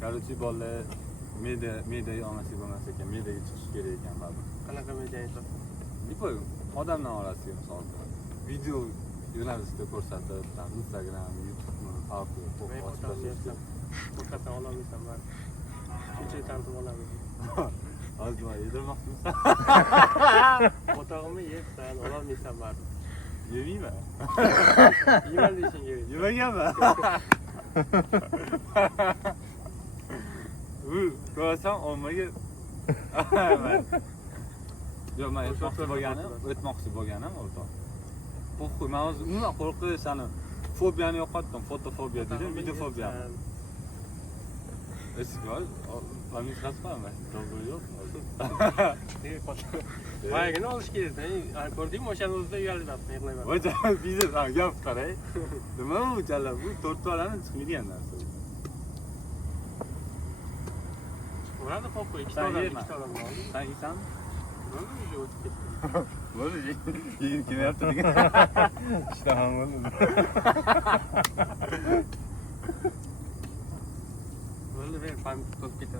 Короче, bolalar media olmasa bo'lmas ekan, mediaga chiqish kerak ekan baribir. Qanaqa media aytyapsiz? Nipa odamlar orasiga misol video yo'nalishida ko'rsatib, Instagram, YouTube'ni xalqqa qo'rqasan ololmaysan bari. Shuncha tanitib olamiz. Hozir nima yedirmoqchimisan? O'tog'imni yebsan, ololmaysan bari. Yemayman. Yeyman deyishing kerak. Yemaganman. Ko'rsam ommaga yo'q, men o'tmoqchi bo'lganim o'rtoq. Qo'rqib, men hozir umuman qo'rqish, ani fobiyani yo'qotdim, fotofobiya dedim, videofobiya. Eskiol, administratsiya qilaman, to'g'ri yo'q. Boyagini olish kerak. Ko'rdingmi, o'shani o'zida uyalibman, yig'layman. Voy, biznes gap qaray. Nima bu chala, bu 4 to'rani chiqmaydigan narsa. Bo'ladi, qo'rqib, 2 to'rani oldim. Sen yeysanmi? Bo'ldi, уже o'tib ketdi. Bo'ldi, yeyim kelyapti degan. Ishtaham bo'ldi. Bo'ldi, men pamit qilib ketadi.